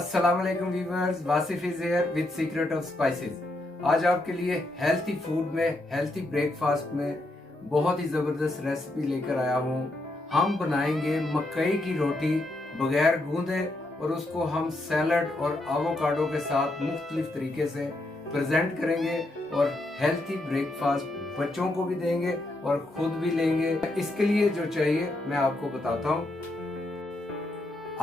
अस्सलाम वालेकुम viewers, Wasif is here with secret of spices. आज आपके लिए हेल्थी फूड में, हेल्थी ब्रेकफास्ट में बहुत ही ज़बरदस्त रेसिपी लेकर आया हूँ। हम बनाएंगे मकई की रोटी बगैर गूंदे और उसको हम सैलड और एवोकाडो के साथ मुख्तलिफ तरीके से प्रेजेंट करेंगे और हेल्थी ब्रेकफास्ट बच्चों को भी देंगे और खुद भी लेंगे। इसके लिए जो चाहिए मैं आपको बताता हूँ।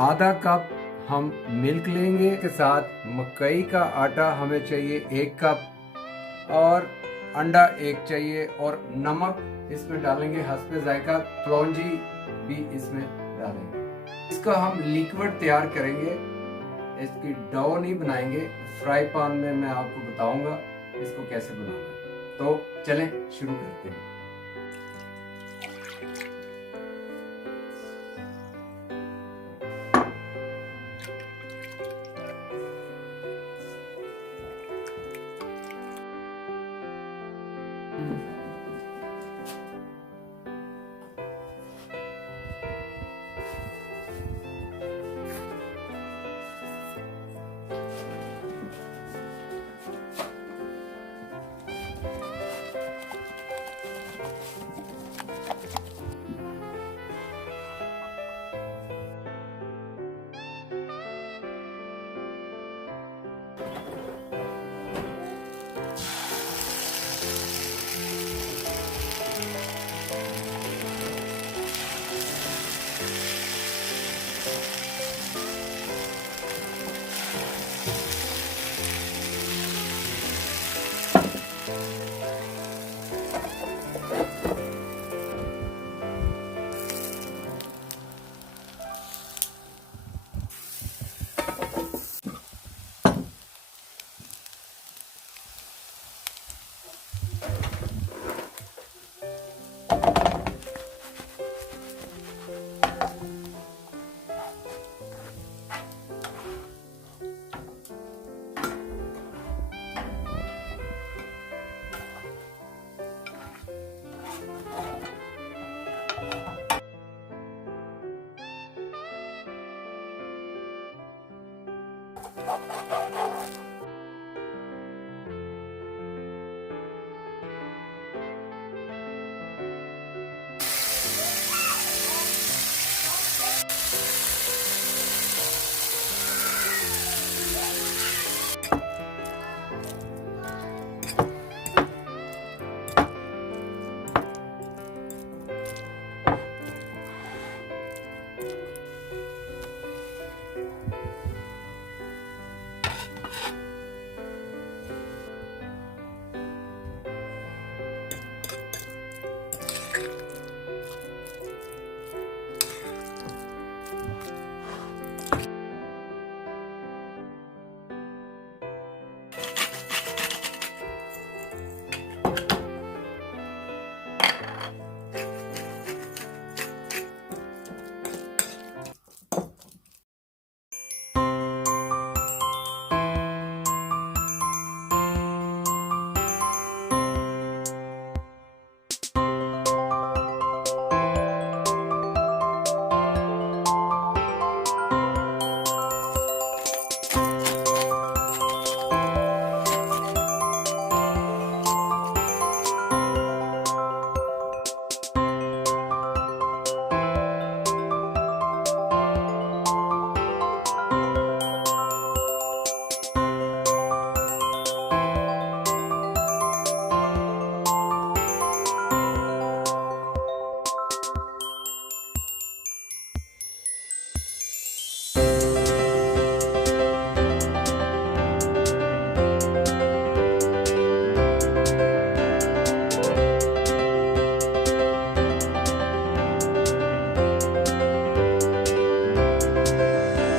आधा कप हम मिल्क लेंगे, के साथ मकई का आटा हमें चाहिए 1 कप और अंडा 1 चाहिए और नमक इसमें डालेंगे हस्बे जायका, क्लॉन्जी भी इसमें डालेंगे। इसका हम लिक्विड तैयार करेंगे, इसकी डो नहीं बनाएंगे। फ्राई पैन में मैं आपको बताऊंगा इसको कैसे बनाना है। तो चलें शुरू करते हैं।